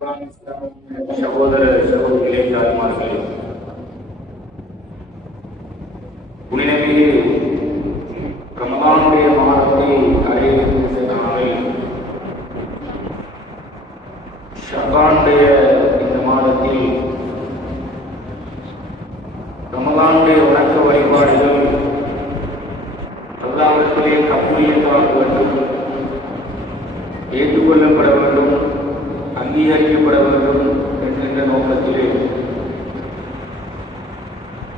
சகோதர சகோதரிகளே தாய்மார்களே புனிதமிகு ரமலானுடைய மாதத்தை அடையக்கூடிய நாளில் ஷகானுடைய இந்த மாதத்தில் ரமதானுடைய வணக்க வழிபாடுகள் அல்லாவிற்குள்ளே கப்பலியத்தாக வேண்டும் ஏற்றுக்கொள்ளப்பட வேண்டும். அங்கீகரிக்கப்பட வேண்டும் என்கின்ற நோக்கத்திலே.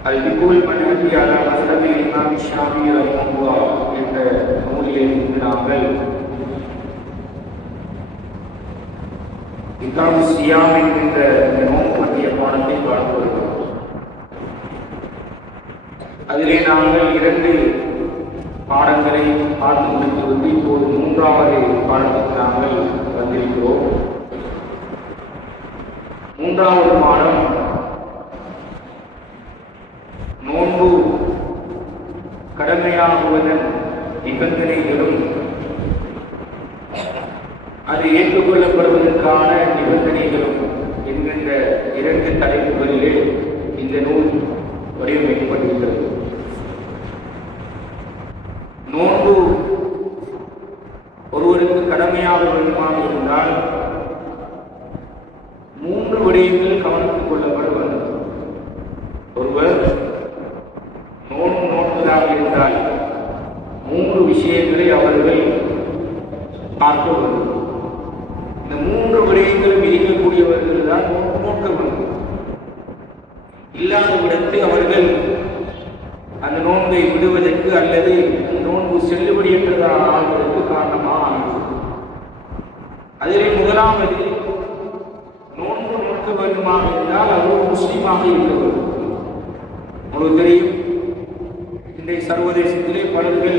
அல்பிகூல் மன்ஹஜியாளர் ஹசரத் இமாம் ஷாமி ரஹ்முல்லா என்ற நூலிலே நாங்கள் இக்காம் சியாம் என்கின்ற நோம் பற்றிய பாடத்தை பார்த்து வருகிறோம். அதிலே நாங்கள் இரண்டு பாடங்களை பார்த்து முடித்து வந்து இப்போது மூன்றாவது பாடத்துக்கு நாங்கள் வந்திருக்கிறோம். மூன்றாவது மாதம் நோன்பு கடமையாகுவதன் நிபந்தனைகளும் அது ஏற்றுக்கொள்ளப்படுவதற்கான நிபந்தனைகளும் என்கின்ற இரண்டு தலைப்புகளிலே இந்த நூல் வடிவமைக்கப்பட்டுள்ளது நோன்பு ஒருவருக்கு கடமையாக வேண்டுமாக இருந்தால் மூன்று விடயங்கள் கவனித்துக் கொள்ளப்பட ஒருவர் நோன்பு நோன்பதாக இருந்தால் மூன்று விஷயங்களை அவர்கள் பார்க்க வேண்டும். இந்த மூன்று விடயங்களும் இருக்கக்கூடியவர்கள் தான் நோக்க வேண்டும் இல்லாத விடத்து அவர்கள் அந்த நோன்பை விடுவதற்கு அல்லது நோன்பு செல்லுபடியற்றதாக ஆகுவதற்கு காரணமாக ஆகும் அதிலே முதலாவது நோன்பு நோக்க வேண்டுமாக இருந்தால் ஒரு முஸ்லீமாக இருக்க வேண்டும் உங்களுக்கு தெரியும். இன்றைய சர்வதேசத்திலே பலர்கள்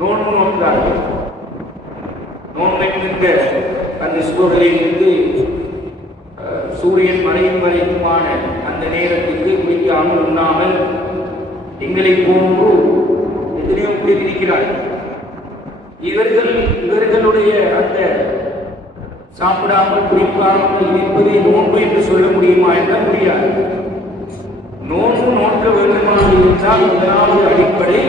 நோன்பு நோக்கிறார்கள் நோன்பை நின்ற அந்த சுவர்களில் இருந்து சூரியன் மறையும் வரைக்குமான அந்த நேரத்திற்கு குளிக்காமல் உண்ணாமல் எங்களை போன்று எத்தனையோ பேர் இருக்கிறார்கள் இவர்கள் இவர்களுடைய அந்த சாப்பிடாமல் குடிக்காமல் இருப்பதை நோன்பு என்று சொல்ல முடியுமா என்றால் முடியாது. நோன்பு நோக்க வேண்டுமானது என்றால் முதலாவது அடிப்படை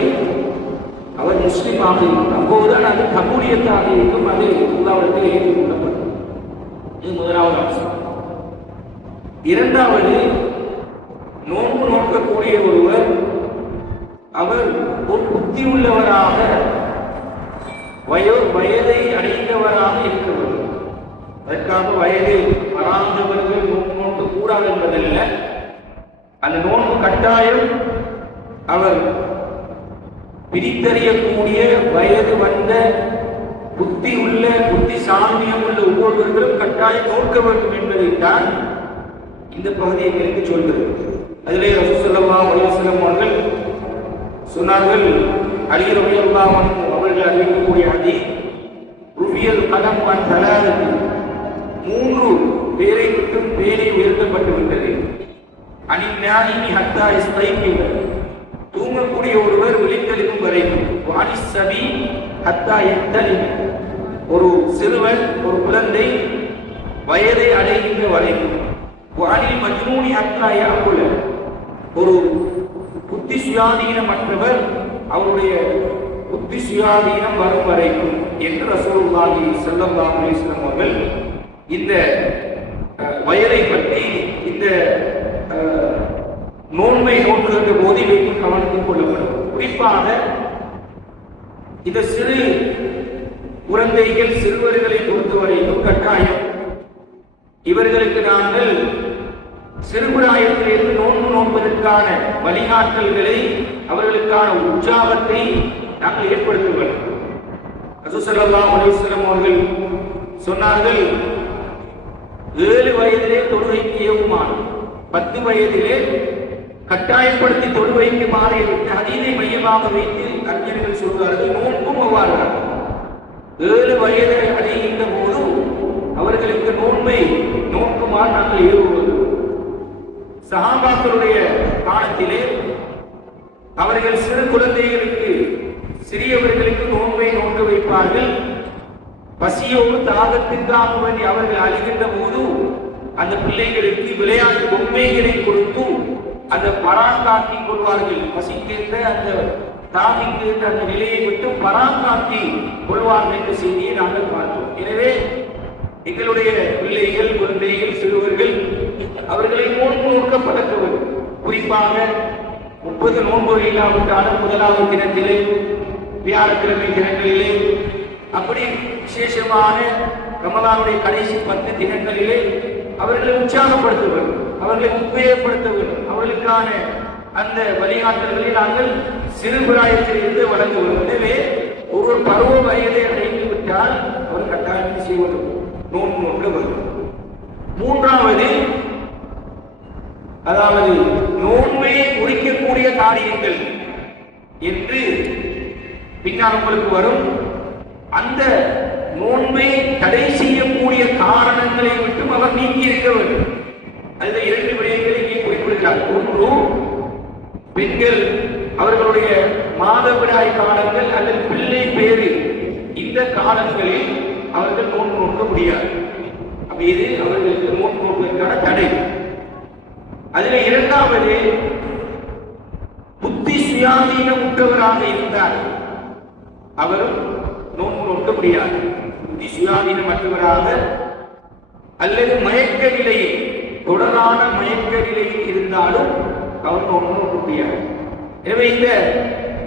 அவர் முஸ்லிமாக இருக்கும் அப்போதுதான் அது தகுதியத்தாக இருக்கும். அது அல்லாவிடத்தில் ஏற்றுக்கொள்ளப்படும் இது முதலாவது அம்சம். இரண்டாவது நோன்பு நோக்கக்கூடிய ஒருவர் அவர் ஒரு புத்தி உள்ளவராக வயோ வயதை அடைந்தவராக இருக்கிறவர் அதற்காக வயதில் வராதவர்கள் நோன்பு நோக்க கூடாது என்பதல்ல அந்த நோன்பு கட்டாயம் அவர் பிரித்தறியக்கூடிய வயது வந்த புத்தி உள்ள புத்தி சாமியம் உள்ள ஒவ்வொருவர்களும் கட்டாயம் நோக்க வேண்டும் என்பதைத்தான் இந்த பகுதி எங்களுக்கு சொல்கிறது. அதிலே ரசூசல்லா அலுவலம் அவர்கள் சொன்னார்கள் அலிகர் ரவியல்லாம் அவர்கள் அறிவிக்கக்கூடிய அதி உவியல் கலம் அன் தலாதத்து மூன்று பேரை விட்டும் பேரை உயர்த்தப்பட்டு விட்டது. அணிஞானி ஹத்தா இஸ்தைக்கிவர் தூங்கக்கூடிய ஒருவர் விழித்தெழுக்கும் வரைக்கும் வாணி சபி ஹத்தா எத்தலி ஒரு சிறுவன் ஒரு குழந்தை வயதை அடைகின்ற வரைக்கும் வாணி மஜ்மூனி ஹத்தா யாக்குல ஒரு புத்தி சுயாதீனமற்றவர் அவருடைய புத்தி சுயாதீனம் வரும் வரைக்கும் என்று ரசூலுல்லாஹி ஸல்லல்லாஹு அலைஹி வஸல்லம் அவர்கள் இந்த வயலை பற்றி இந்த நோன்மை நோக்குகின்ற போது வைத்து கவனத்தில் கொள்ளப்படும். குறிப்பாக இந்த சிறு குழந்தைகள் சிறுவர்களை பொறுத்தவரைக்கும் கட்டாயம். இவர்களுக்கு நாங்கள் சிறுபிராயத்திலிருந்து நோன்பு நோன்பதற்கான வழிகாட்டல்களை அவர்களுக்கான உற்சாகத்தை நாங்கள் ஏற்படுத்துவோம். வேண்டும் ரசூசல்லா அவர்கள் சொன்னார்கள் ஏழு வயதிலே தொழுகைக்கு ஏவுமான பத்து வயதிலே கட்டாயப்படுத்தி தொழுகைக்கு மாறிவிட்டு அதீனை மையமாக வைத்து அறிஞர்கள் சொல்கிறார்கள் நோன்பும் அவ்வாறு ஏழு வயதை அடைகின்ற போது அவர்களுக்கு நோன்பை நோக்குமாறு நாங்கள் ஏவுவது சகாபாக்களுடைய காலத்திலே அவர்கள் சிறு குழந்தைகளுக்கு சிறியவர்களுக்கு நோன்பை நோக்க வைப்பார்கள். பசியோடு தாகத்திற்காக வேண்டி அவர்கள் அழுகின்ற போது அந்த பிள்ளைகளுக்கு விளையாட்டு பொம்மைகளை கொடுத்து அந்த பராக்காட்டி கொள்வார்கள். பசிக்கின்ற அந்த தாகிக்கின்ற அந்த நிலையை விட்டு பராக்காட்டி கொள்வார்கள் என்ற செய்தியை நாங்கள் பார்த்தோம். எனவே எங்களுடைய பிள்ளைகள் குழந்தைகள் சிறுவர்கள் அவர்களை நோன்பு நோக்க பழக்க வேண்டும் குறிப்பாக முப்பது நோன்பு இல்லாவிட்டாலும் முதலாவது தினத்திலே வியாழக்கிழமை தினங்களிலே அப்படி விசேஷமான ரமலானுடைய கடைசி பத்து தினங்களிலே அவர்களை உற்சாகப்படுத்த வேண்டும் அவர்களை உத்வேகப்படுத்த வேண்டும் அவர்களுக்கான அந்த வழிகாட்டல்களை நாங்கள் சிறு வழங்குவோம் இருந்து எனவே ஒவ்வொரு பருவ வயதை அடைந்து விட்டால் அவர் கட்டாயம் செய்வது நோன்பு நோக்க வரும் மூன்றாவது அதாவது நோன்பை குறிக்கக்கூடிய காரியங்கள் என்று பின்னால் உங்களுக்கு வரும். அந்த நோன்பை தடை செய்யக்கூடிய காரணங்களை மட்டும் அவர் நீக்கி இருக்க வேண்டும். அதில் இரண்டு விடயங்களை இங்கே குறிப்பிடுகிறார் ஒன்று பெண்கள் அவர்களுடைய மாதவிடாய் காலங்கள் அல்லது பிள்ளை பேரு இந்த காலங்களில் அவர்கள் நோன்பு நோக்க முடியாது. அப்ப இது அவர்களுக்கு நோன்பு நோக்குவதற்கான தடை. அதுல இரண்டாவது புத்தி சுயாதீனம் உற்றவராக இருந்தார். அவரும் நோன்பு நோக்க முடியாது. புத்தி சுயாதீனம் அற்றவராக அல்லது மயக்க நிலையில் தொடரான மயக்க நிலையில் இருந்தாலும் அவர் நோன்பு நோக்க முடியாது. எனவே இந்த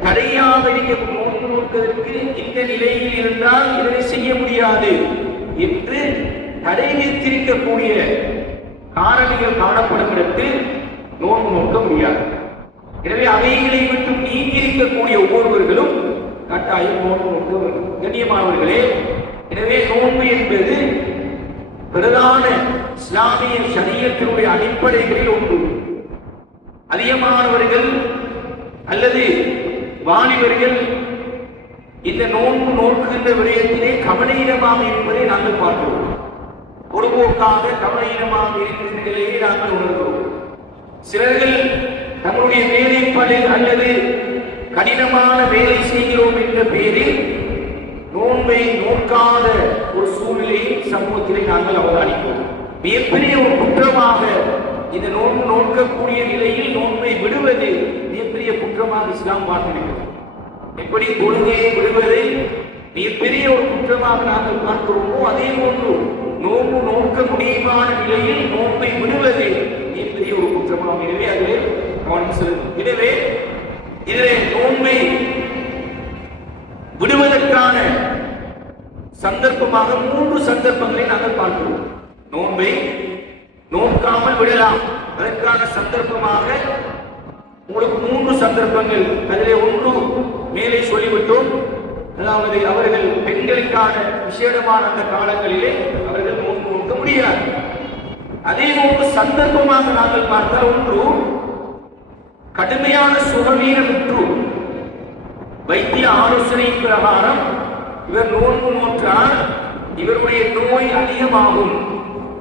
தடையாக இருக்க நோன்பு நோக்குவதற்கு இந்த நிலையில் இருந்தால் இதனை செய்ய முடியாது என்று தடை நிறுத்திருக்கக்கூடிய காரணிகள் காணப்படும் இடத்தில் நோன்பு நோக்க முடியாது. எனவே அவைகளை விட்டு நீங்கியிருக்கக்கூடிய ஒவ்வொருவர்களும் கட்டாயம் நோன்பு கண்ணியமானவர்களே எனவே நோன்பு என்பது பிரதான இஸ்லாமிய சரியத்தினுடைய அடிப்படைகளில் ஒன்று. அதிகமானவர்கள் அல்லது வாலிபர்கள் இந்த நோன்பு நோக்குகின்ற விடயத்திலே கவனீனமாக இருப்பதை நாங்கள் பார்க்கிறோம். பொறுப்போக்காக கவனீனமாக இருக்கின்ற நிலையை நாங்கள் உணர்கிறோம். சிலர்கள் தங்களுடைய வேலைப்படை அல்லது கடினமான வேலை செய்கிறோம் என்ற பெயரில் நோன்பை நோக்காத ஒரு சூழ்நிலையை சமூகத்திலே நாங்கள் அவதானிப்போம் மிகப்பெரிய ஒரு குற்றமாக இந்த நோன்பு நோக்கக்கூடிய நிலையில் நோன்பை விடுவது மிகப்பெரிய குற்றமாக இஸ்லாம் பார்த்திருக்கிறது. எப்படி கொள்கையை விடுவதை மிகப்பெரிய ஒரு குற்றமாக நாங்கள் பார்க்கிறோமோ அதே போன்று நோன்பு நோக்க முடியுமான நிலையில் நோன்பை விடுவது மிகப்பெரிய ஒரு குற்றமாக எனவே அதில் கவனம் செலுத்தும் எனவே இதிலே நோன்பை விடுவதற்கான சந்தர்ப்பமாக மூன்று சந்தர்ப்பங்களை நாங்கள் பார்க்கிறோம். நோன்பை நோக்காமல் விடலாம். அதற்கான சந்தர்ப்பமாக உங்களுக்கு மூன்று சந்தர்ப்பங்கள். அதிலே ஒன்று மேலே சொல்லிவிட்டோம். அதாவது அவர்கள் பெண்களுக்கான விசேடமான அந்த காலங்களிலே அவர்கள் நோன்பு நோக்க முடியாது. அதே போன்று சந்தர்ப்பமாக நாங்கள் பார்த்தால் ஒன்று கடுமையான சுகவீனமுற்று வைத்திய ஆலோசனை பிரகாரம் இவர் நோன்பு நோற்றால் இவருடைய நோய் அதிகமாகும்.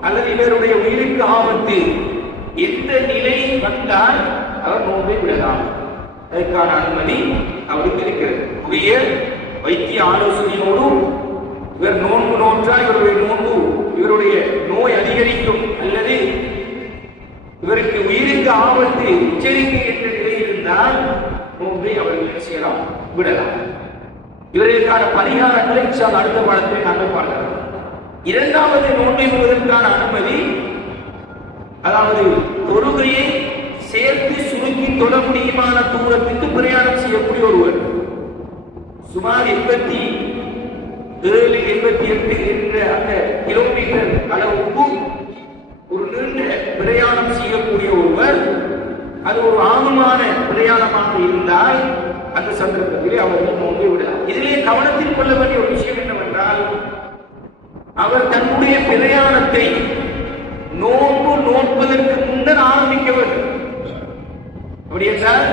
அல்லது இவருடைய உயிருக்கு ஆபத்து. எந்த நிலை வந்தால் அவர் நோன்பை விடலாம். அதற்கான அனுமதி அவருக்கு இருக்கிறது. உரிய வைத்திய ஆலோசனையோடு இவர் நோன்பு நோற்றால் இவருடைய நோன்பு இவருடைய நோய் அதிகரிக்கும் மிக ஆபத்து எச்சரிக்கை என்ற நிலை இருந்தால் நோன்பை அவர்கள் செய்யலாம்? விடலாம். இவர்களுக்கான பரிகாரங்களை இன்ஷால் அடுத்த பாடத்தில் நாங்கள் பார்க்கலாம். இரண்டாவது நோன்பை விடுவதற்கான அனுமதி அதாவது தொழுகையை சேர்த்து சுருக்கி தொட முடியுமான தூரத்துக்கு பிரயாணம் செய்யக்கூடிய ஒருவர். சுமார் எண்பத்தி ஏழு எண்பத்தி எட்டு என்ற அந்த கிலோமீட்டர் அளவுக்கு ஒரு நீண்ட பிரயாணம் செய்யக்கூடிய ஒருவர் அது ஒரு ஆகமான பிரயாணமாக இருந்தால் அந்த சந்தர்ப்பத்திலே அவர்கள் நோங்கி விடலாம் இதிலே கவனத்தில் கொள்ள வேண்டிய ஒரு விஷயம் என்னவென்றால் அவர் தன்னுடைய பிரயாணத்தை நோன்பு நோட்பதற்கு முன்னர் ஆரம்பிக்க வேண்டும் அப்படி என்றால்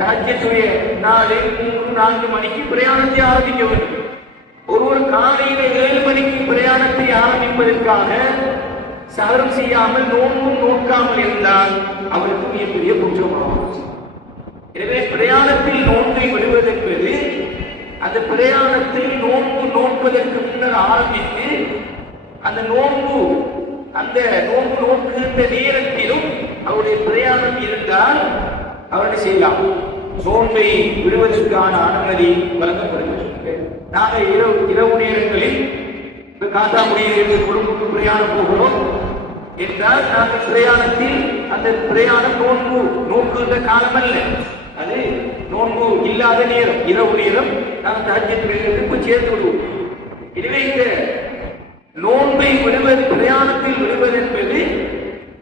ராஜ்யத்துடைய நாலு மூன்று நான்கு மணிக்கு பிரயாணத்தை ஆரம்பிக்க வேண்டும். ஒருவர் காலையில ஏழு மணிக்கு பிரயாணத்தை ஆரம்பிப்பதற்காக சகரம் செய்யாமல் நோன்பும் நோக்காமல் இருந்தால் அவருக்கு மிகப்பெரிய குற்றமாகும். எனவே பிரயாணத்தில் நோன்பை விடுவதென்பது அந்த பிரயாணத்தில் நோன்பு நோன்பதற்கு முன்னர் ஆரம்பித்து அந்த நோன்பு அந்த நோன்பு நோக்குகின்ற நேரத்திலும் அவருடைய பிரயாணம் இருந்தால் அவர் செய்யலாம்? நோன்பை விடுவதற்கான அனுமதி வழங்கப்படுகிறது. நாங்கள் இரவு இரவு நேரங்களில் இப்ப காத்தாங்குடியிலிருந்து குடும்பத்துக்கு பிரயாணம் போகிறோம். என்றால் நாங்கள் பிரயாணத்தில் அந்த பிரயாணம் நோன்பு நோன்பு காலம் அல்ல அது நோன்பு இல்லாத நேரம் இரவு நேரம் நாங்கள் தஹஜ்ஜத்தில் சேர்த்து விடுவோம். எனவே இந்த நோன்பை விடுவது பிரயாணத்தில் விடுவது என்பது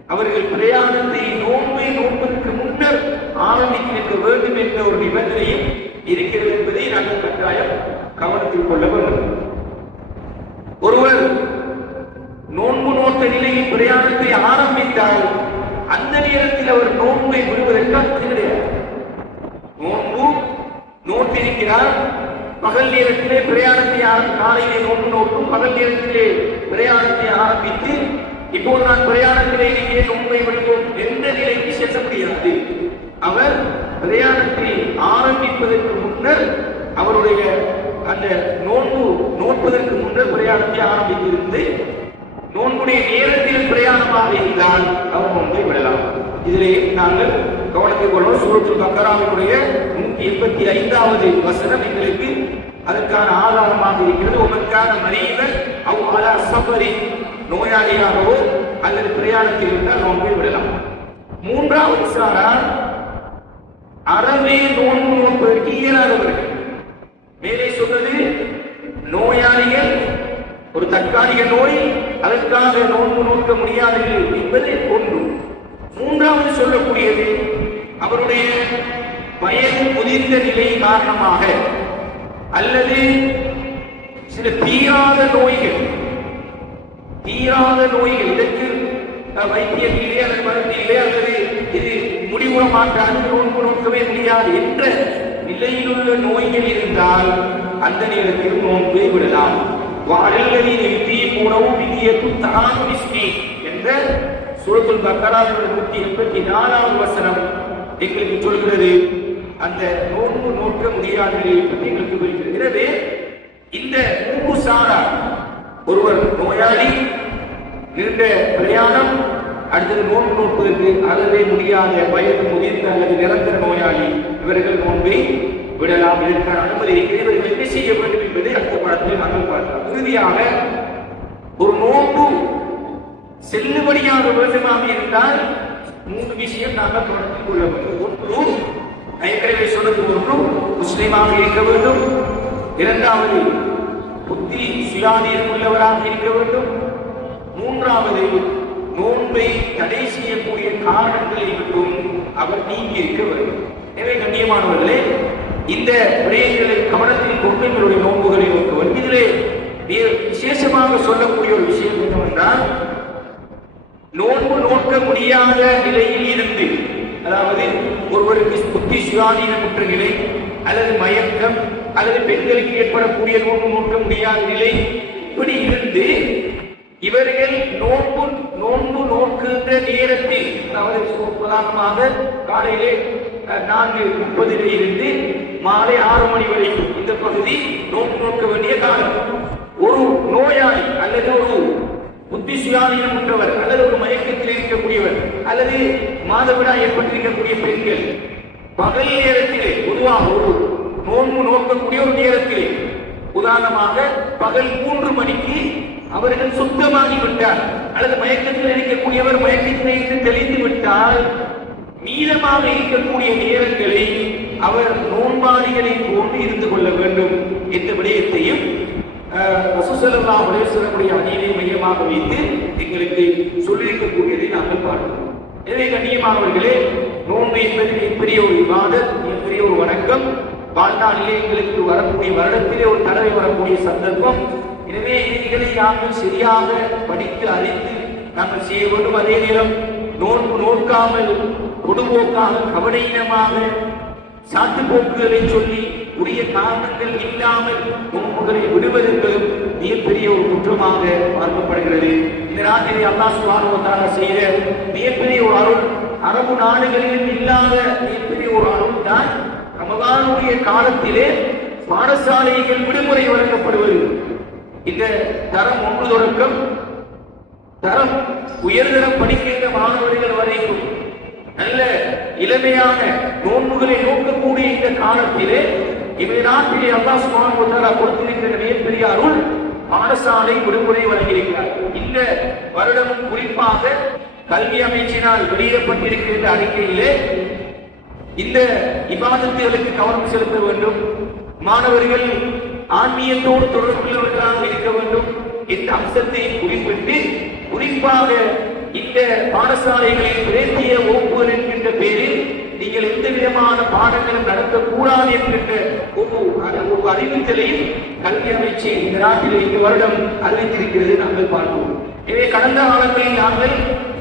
அவர்கள் பிரயாணத்தை நோன்பை நோன்பதற்கு முன்னர் ஆரம்பிக்க வேண்டும் என்ற ஒரு நிபந்தனையும் இருக்கிறது என்பதை நாங்கள் கட்டாயம் கவனத்தில் கொள்ள வேண்டும் ஒருவர் நோன்பு நோட்ட நிலையில் பிரயாணத்தை ஆரம்பித்தால் அந்த நேரத்தில் அவர் நோன்பை விடுவதற்கு அனுமதி கிடையாது நோன்பு நோட்டிருக்கிறார் பகல் நேரத்திலே பிரயாணத்தை ஆரம்- காலையிலே நோன்பு நோட்டும் பகல் நேரத்திலே பிரயாணத்தை ஆரம்பித்து இப்போது நான் பிரயாணத்திலே இருக்கிறேன் உண்மை விடுவோம் எந்த நிலைக்கு செல்ல முடியாது அவர் பிரயாணத்தை ஆரம்பிப்பதற்கு முன்னர் அவருடைய அந்த நோன்பு நோட்பதற்கு முன்னர் பிரயாணத்தை ஆரம்பித்திருந்து நோன்புடைய நேரத்தில் பிரயாணமாக இருந்தால் அவர் நோன்பை விடலாம். இதிலே நாங்கள் கவனத்தில் கொள்வோம். சூரத்துல் பக்கராவினுடைய நூற்றி எண்பத்தி ஐந்தாவது வசனம் எங்களுக்கு அதற்கான ஆதாரமாக இருக்கிறது. உமக்கான மரியவர் அவ் அலா நோயாளியாகவோ அல்லது பிரயாணத்தில் இருந்தால் நோன்பை விடலாம். மூன்றாவது சாரார் அறவே நோன்பு நோன்பதற்கு இயலாதவர்கள். மேலே சொன்னது நோயாளிகள் ஒரு தற்காலிக நோய் அதற்காக நோன்பு நோக்க முடியாதது என்பது ஒன்று. மூன்றாவது சொல்லக்கூடியது அவருடைய வயது முதிர்ந்த நிலை காரணமாக அல்லது சில தீராத நோய்கள் தீராத நோய்கள் இதற்கு வைத்தியம் இல்லை அல்லது மருந்து இல்லை அல்லது இது முடிவுற மாட்டாது நோன்பு நோக்கவே முடியாது என்ற நிலையிலுள்ள நோய்கள் இருந்தால் அந்த நேரத்தில் நோன்பு விடலாம். வாழல்லதி நிறுத்தி உணவும் விதியத்தும் தான் மிஸ்கி என்ற சூரத்துல் பக்கராவுடைய நூற்றி எண்பத்தி நாலாவது வசனம் எங்களுக்கு சொல்கிறது. அந்த நோன்பு நோக்க முடியாத நிலையை பற்றி எங்களுக்கு புரிகிறது. எனவே இந்த நோன்பு சாரா ஒருவர் நோயாளி நீண்ட பிரயாணம் அடுத்தது நோன்பு நோட்பதற்கு அறவே முடியாத வயது முதிர்ந்த அல்லது நிரந்தர நோயாளி இவர்கள் நோன்பை விடலாம் இதற்கான அனுமதி இவர்கள் என்ன செய்ய வேண்டும் என்பதை அடுத்த படத்தில் நாங்கள் பார்க்கலாம். இறுதியாக ஒரு நோன்பு செல்லுபடியாக வேண்டுமாக இருந்தால் மூன்று விஷயம் நாங்கள் தொடர்பு கொள்ள வேண்டும். ஒன்று நான் ஏற்கனவே சொன்னது ஒன்றும் முஸ்லீமாக இருக்க வேண்டும். இரண்டாவது புத்தி சுயாதீனம் உள்ளவராக இருக்க வேண்டும். மூன்றாவது நோன்பை தடை செய்யக்கூடிய காரணங்களை விட்டும் அவர் நீங்கி இருக்க வேண்டும். எனவே கண்ணியமானவர்களே இந்த விடயங்களை கவனத்தில் கொண்டு எங்களுடைய நோன்புகளை நோக்க வேண்டும் இதிலே விசேஷமாக சொல்லக்கூடிய ஒரு விஷயம் என்னவென்றால் நோன்பு நோக்க முடியாத நிலையில் இருந்து அதாவது ஒருவருக்கு புத்தி சுயாதீனமுற்ற நிலை அல்லது மயக்கம் அல்லது பெண்களுக்கு ஏற்படக்கூடிய நோன்பு நோக்க முடியாத நிலை இப்படி இருந்து இவர்கள் நோன்பு நோன்பு நோக்குகின்ற நேரத்தில் அதாவது பிரதானமாக காலையிலே நான்கு முப்பதிலே இருந்து மாலை ஆறு மணி வரைக்கும் இந்த பகுதி நோன்பு நோக்க வேண்டிய காலம். ஒரு நோயாளி அல்லது ஒரு புத்தி சுயாதீனம் உள்ளவர் அல்லது ஒரு மயக்கத்தில் இருக்கக்கூடியவர் அல்லது மாதவிடா ஏற்பட்டிருக்கக்கூடிய பெண்கள் பகல் நேரத்திலே பொதுவாக ஒரு நோன்பு நோக்கக்கூடிய ஒரு நேரத்திலே உதாரணமாக பகல் மூன்று மணிக்கு அவர்கள் சுத்தமாகி விட்டார். அல்லது மயக்கத்தில் இருக்கக்கூடியவர் மயக்கத்தினை தெளிந்து விட்டால் மீதமாக இருக்கக்கூடிய நேரங்களை அவர் நோன்பாளிகளை போன்று இருந்து கொள்ள வேண்டும் என்ற விடயத்தையும் ரசூசல்லா சொல்லக்கூடிய அணியை மையமாக வைத்து எங்களுக்கு சொல்லியிருக்கக்கூடியதை நாங்கள் பார்க்கிறோம். எனவே கண்ணியமானவர்களே நோன்பு என்பது மிகப்பெரிய ஒரு விவாதம் மிகப்பெரிய ஒரு வணக்கம். வாழ்நாளிலே எங்களுக்கு வரக்கூடிய வருடத்திலே ஒரு தடவை வரக்கூடிய சந்தர்ப்பம். எனவே இவைகளை நாங்கள் சரியாக படித்து அறிந்து நாங்கள் செய்ய வேண்டும். அதே நேரம் நோன்பு நோக்காமல் பொதுபோக்காக சாத்து போக்குகளை சொல்லி உரிய காரணங்கள் இல்லாமல் நோன்புகளை விடுவது மிகப்பெரிய ஒரு குற்றமாக பார்க்கப்படுகிறது இந்த நாட்டிலே அல்லாஹ் சுவாரவத்தாக செய்த மிகப்பெரிய ஒரு நாடுகளிலும் இல்லாத மிகப்பெரிய ஒரு அருள் தான் ரமதானுடைய காலத்திலே பாடசாலைகள் விடுமுறை வழங்கப்படுவது. இந்த தரம் ஒன்று தொடக்கம். தரம் உயர்தரம் படிக்கின்ற மாணவர்கள் வரைக்கும் நல்ல இளமையான நோன்புகளை நோக்கக்கூடிய இந்த காலத்திலே இவை நாட்டிலே அல்லா சுப்ஹானஹு கொடுத்திருக்கிற மிகப்பெரிய அருள் பாடசாலை விடுமுறை வழங்கியிருக்கிறார். இந்த வருடமும் குறிப்பாக கல்வி அமைச்சினால் வெளியிடப்பட்டிருக்கின்ற அறிக்கையிலே இந்த இபாதத்துகளுக்கு கவனம் செலுத்த வேண்டும். மாணவர்கள் ஆன்மீகத்தோடு தொடர்புள்ளவர்களாக இருக்க வேண்டும். இந்த அம்சத்தை குறிப்பிட்டு குறிப்பாக இந்த பாடசாலைகளில் பிரேத்திய வகுப்புகள் என்கின்ற பேரில் நீங்கள் எந்த விதமான பாடங்களும் நடத்தக்கூடாது என்கின்ற ஒரு ஒரு அறிவித்தலையும் கல்வி அமைச்சு இந்த நாட்டில் இந்த வருடம் அறிவித்திருக்கிறது நாங்கள் பார்க்கிறோம். எனவே கடந்த காலங்களில் நாங்கள்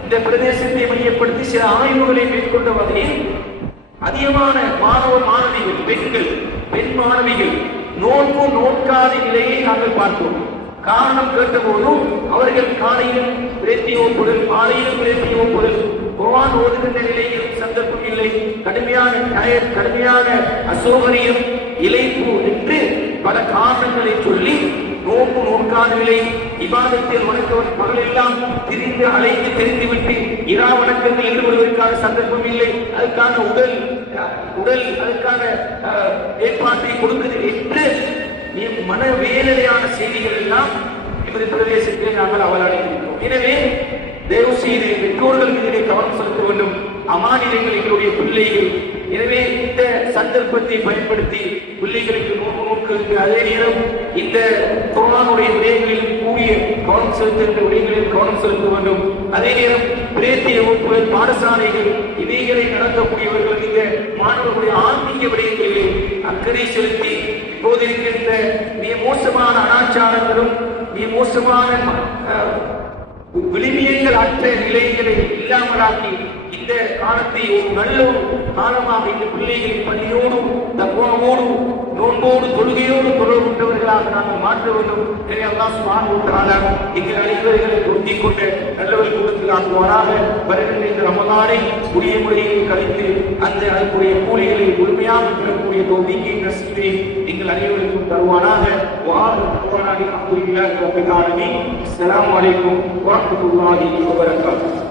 இந்த பிரதேசத்தை மையப்படுத்தி சில ஆய்வுகளை மேற்கொண்ட வகையில் அதிகமான மாணவ மாணவிகள் பெண்கள் பெண் மாணவிகள் நோன்பும் நோக்காத நிலையை நாங்கள் பார்க்கிறோம். காரணம் கேட்டபோதும் அவர்கள் காலையிலும் பிரேத்தி ஓப்புதல் மாலையிலும் பிரேத்தி ஓப்புதல் குர்ஆன் ஓதுகின்ற நிலையில் சந்தர்ப்பம் இல்லை. கடுமையான டயர் கடுமையான அசௌகரியம் இலைப்பு என்று பல காரணங்களை சொல்லி நோம்பு நோக்காத நிலை இபாதத்தில் வணக்கவர் பகலெல்லாம் திரிந்து அலைந்து தெரிந்துவிட்டு இரா வணக்கத்தில் ஈடுபடுவதற்கான சந்தர்ப்பம் இல்லை. அதுக்கான உடல் உடல் அதுக்கான ஏற்பாட்டை கொடுக்குது என்று நீ மன வேதனையான செய்திகள் எல்லாம் எமது பிரதேசத்தில் நாங்கள் அவலாடிக்கிறோம் எனவே தயவு செய்து பெற்றோர்கள் மீதிலே கவனம் செலுத்த வேண்டும். அமானியங்கள் எங்களுடைய பிள்ளைகள். எனவே இந்த சந்தர்ப்பத்தை பயன்படுத்தி பிள்ளைகளுக்கு நோக்கு நோக்கு அதே நேரம் இந்த கொரோனாவுடைய விடயங்களில் கூடிய கவனம் செலுத்துகின்ற விடயங்களில் கவனம் செலுத்த வேண்டும். அதே நேரம் பிரேத்திய வகுப்புகள் பாடசாலைகள் இவைகளை நடத்தக்கூடியவர்கள் இந்த மாணவர்களுடைய ஆன்மீக விடயங்களில் அக்கறை செலுத்தி இப்போது இருக்கின்ற மிக மோசமான அனாச்சாரங்களும் மிக மோசமான விளிமியங்கள் அற்ற நிலைகளை இல்லாமலாக்கி இந்த காலத்தை ஒரு நல்ல காலமாக இந்த பிள்ளைகளை பள்ளியோடு தக்குவாவோடு நோன்போடு தொழுகையோடு தொடர்புற்றவர்களாக நாங்கள் மாற்ற வேண்டும். எனவே அல்லாஹ் சுப்ஹானஹு வ எங்கள் அனைவர்களை உறுதி கொண்ட நல்லவர் கூட்டத்தில் ஆக்குவாராக. வருகின்ற இந்த ரமதானை உரிய முறையில் கழித்து அந்த அதற்குரிய கூலிகளை முழுமையாக பெறக்கூடிய தொகுதிக்கு நசீவை எங்கள் அனைவருக்கும் தருவானாக. வாரு தருவானாக அல்ஹம்துலில்லாஹி ரப்பில் ஆலமீன். வபரகாத்துஹு